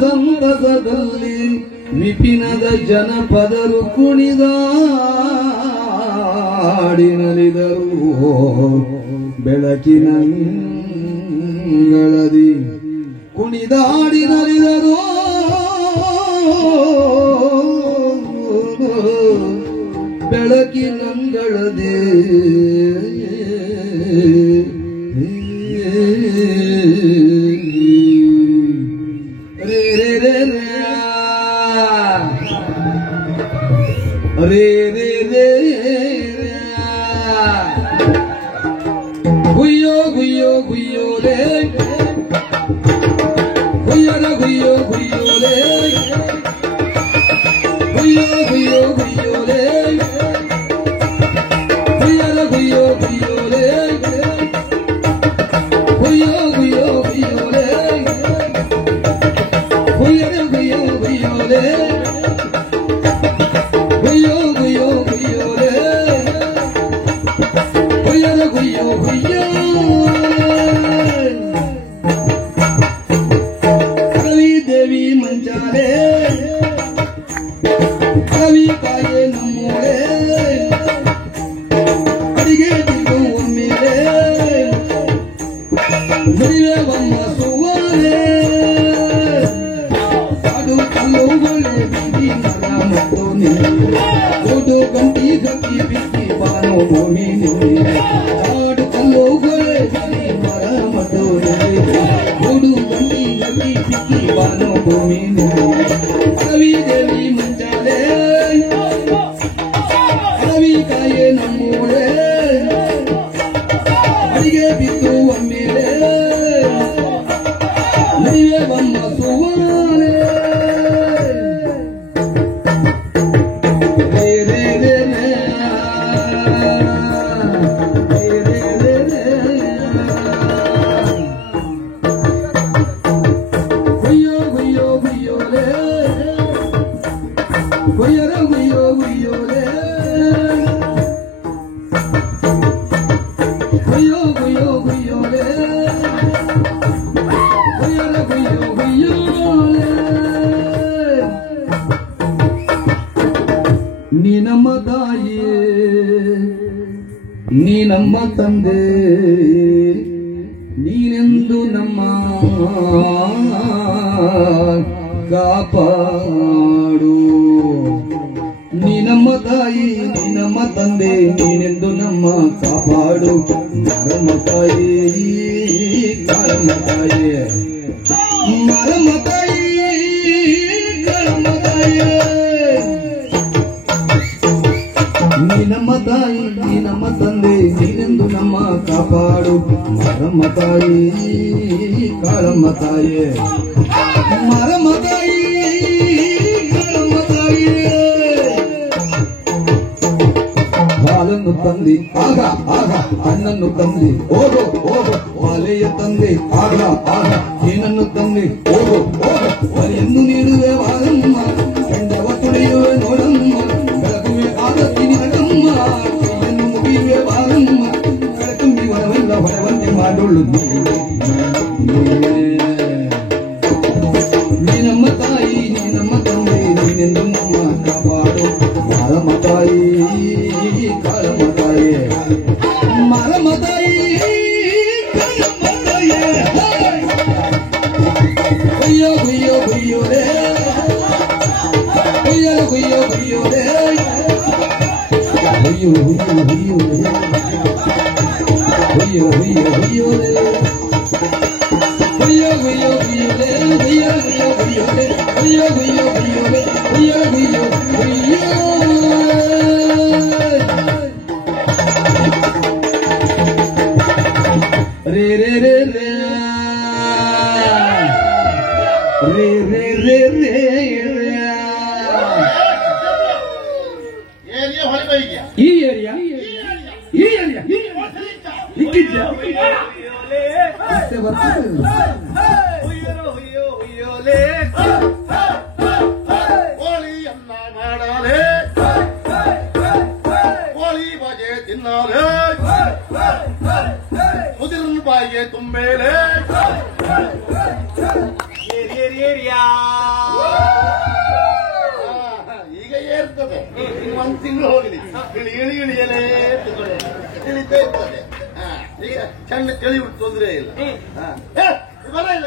ಸಂತಸದಲ್ಲಿ ವಿಪಿನದ ಜನಪದರು ಕುಣಿದಾಡಿ ನಲಿದರು ಬೆಳಕಿನಂಗಳದಿ ಕುಣಿದಾಡಿ ನಲಿದರು ಬೆಳಕಿನಂಗಳದಿ ರೇ ರೇ ರೇ ರೇ ರೇ ರೇ ಗುಯ್ಯೋ ಗುಯ್ಯೋ ಗುಯ್ಯೋ ರೇ ಗುಯ್ಯರ ಗುಯ್ಯೋ ಗುಯ್ಯೋ ರೇ ಗುಯ್ಯೋ ಗುಯ್ಯೋ ಗುಯ್ಯೋ ರೇ ಗುಯ್ಯರ ಗುಯ್ಯೋ ಗುಯ್ಯೋ ರೇ ಗುಯ್ಯೋ ಗುಯ್ಯೋ ಗುಯ್ಯೋ ರೇ ಗುಯ್ಯರ ಗುಯ್ಯೋ ಗುಯ್ಯೋ ರೇ ಗುಯ್ಯೋ ಗುಯ್ಯೋ ಗುಯ್ಯೋ ರೇ ಗುಯ್ಯರ ಗುಯ್ಯೋ ಗುಯ್ಯೋ ಕವಿ ದೇವಿ ಮಂಚಾರೆ ಕವಿ ಕಾಯೆ ನಮ್ಮೋಳೆ ಅಡಿಗೆ ತಿಂದು ಒಮ್ಮೆಲೆ ಮರಿವೆ ಬಮ್ಮ ಸುವಾಲೆ ಕಾಡು ಕಲ್ಲುಗಳೇ ಬೀದಿ ಮರ ಮತ್ತು ನಿನ್ನೆ ಓಡು ಗಂಟಿ ಗಟ್ಟಿ ಬಿಕ್ಕಿ ಬಾನೋ ಭೂಮಿ ನಿನ್ನೆ ಕಾಡು ಕಲ್ಲುಗಳೇ ಬೀದಿ ಮರ ಮತ್ತು ನಿನ್ನೆ ಓಡು ಗಂಟಿ ಗಟ್ಟಿ ಬಿಕ್ಕಿ ಬಾನೋ ಭೂಮಿ ನಿನ್ನೆ ಕವಿ ದೇವಿ ಮಂಚಾಲೆ ಕವಿ ಕಾಯೆ ನಮ್ಮೋಳೆ ಅಡಿಗೆ ಬಿದ್ದು ಒಮ್ಮೆಲೆ ಮರಿವೆ ಬಮ್ಮ ಸುವಾಲೆ ರೇ ರೇ ರೇ ರೇ ರೇ ರೇ ರೇ ಗುಯ್ಯೋ ಗುಯ್ಯೋ ಗುಯ್ಯೋ ರೇ ಗುಯ್ಯರ ಗುಯ್ಯೋ ಗುಯ್ಯೋ ರೇ ಗುಯ್ಯೋ ಗುಯ್ಯೋ ಗುಯ್ಯೋ ರೇ ಗುಯ್ಯರ ಗುಯ್ಯೋ ಗುಯ್ಯೋ ರೇ ನೀ ನಮ್ಮ ತಾಯಿಯೇ ನೀ ನಮ್ಮ ತಂದೆ ನೀನೆಂದು ನಮ್ಮ ಕಾಪಾಡು ನೀ ನಮ್ಮ ತಾಯಿ ನೀ ನಮ್ಮ ತಂದೆ ನೀನೆಂದು ನಮ್ಮ ಕಾಪಾಡು ಮರಮ ತಾಯಿ ಕಾಳಮ್ಮ ತಾಯಿ ಮರಮ ತಾಯಿ ಕಾಳಮ್ಮ ತಾಯಿ ನೀ ನಮ್ಮ ತಾಯಿ ನೀ ನಮ್ಮ ತಂದೆ ನೀನೆಂದು ನಮ್ಮ ಕಾಪಾಡು ಮರಮ್ಮ ತಾಯಿ ಕಾಳಮ್ಮ ತಾಯಿ ಮರಮ್ಮ ತಾಯಿ ಕಾಳಮ್ಮ ತಾಯಿ ಹಾಲನ್ನು ತಂದೆ ಆಗ ಆಗ ಹಣ್ಣನ್ನು ತಂದೆ ಹೋಗೋ ಹೋಗೋ ಮಾಲೆಯ ತಂದೆ ಆಗ ಆಗ ಏನನ್ನು ತಂದೆ ಹೋಗೋ ಹೋಗೋ ಒಲೆಯನ್ನು ನೀಡುವೆ ವಾರಮ್ಮ ಗಂಡವ ತುಳಿಯುವೆ ನೋಡಮ್ಮ ಬೆಳಗುವೆ ಆದತ್ತೀನಿ ನಗಮ್ಮ ಕೈಯನ್ನು ಮುಗಿಯುವೆ ವಾರಮ್ಮ ಕಳೆತುಂಬಿ ವರವೆಲ್ಲ ಹೊರವಂತೆ ಮಾಡೋಳು ನೀ ನಮ್ಮ ತಾಯಿ ನೀ ನಮ್ಮ ತಂದೆ ನೀನೆಂದು ನಮ್ಮ ಕಾಪಾಡು ಮಾರಮ್ಮ ತಾಯಿ ಕಾಳಮ್ಮ ತಾಯಿ ಮಾರಮ್ಮ ತಾಯಿ ಕಾಳಮ್ಮ ತಾಯಿ ಗುಯ್ಯೋ ಗುಯ್ಯೋ ಗುಯ್ಯೋ ರೇ ಗುಯ್ಯೋ ಗುಯ್ಯೋ ಗುಯ್ಯೋ ರೇ ಗುಯ್ಯೋ ಗುಯ್ಯೋ ಗುಯ್ಯೋ ರೇ ಗುಯ್ಯೋ ಗುಯ್ಯೋ ಗುಯ್ಯೋ ರೇ ಗುಯ್ಯೋ ಗುಯ್ಯೋ ಗುಯ್ಯೋ ರೇ ಗುಯ್ಯೋ ಗುಯ್ಯೋ ಗುಯ್ಯೋ ರೇ ಗುಯ್ಯೋ ಗುಯ್ಯೋ ಗುಯ್ಯೋ ರೇ ಗುಯ್ಯೋ ಗುಯ್ಯೋ ಗುಯ್ಯೋ ರೇ ರೇ ರೇ ರೇ ರೇ ರೇ ರೇ ರೇ ಈ ಏರಿಯಾ ಇಕ್ಕಿದ್ಯಾ ಕೋಳಿಯನ್ನ ಮಾಡಾಲೆ ಕೋಳಿ ಬಜೆ ತಿನ್ನಾಲೆ ಮುದಿರನ್ ಬಾಯಿಗೆ ತುಂಬೇಲೆ ಏರಿಯಾ ಈಗ ಏರ್ತದೆ ಇನ್ನು ಒಂದು ತಿಂಗಳು ಹೋಗಲಿ ಇಳಿಯಲೇ ಇಳಿತಾ ಇರ್ತದೆ ಈಗ ಸಣ್ಣ ಚಳಿ ತೊಂದರೆ ಇಲ್ಲ ಬರ ಇಲ್ಲ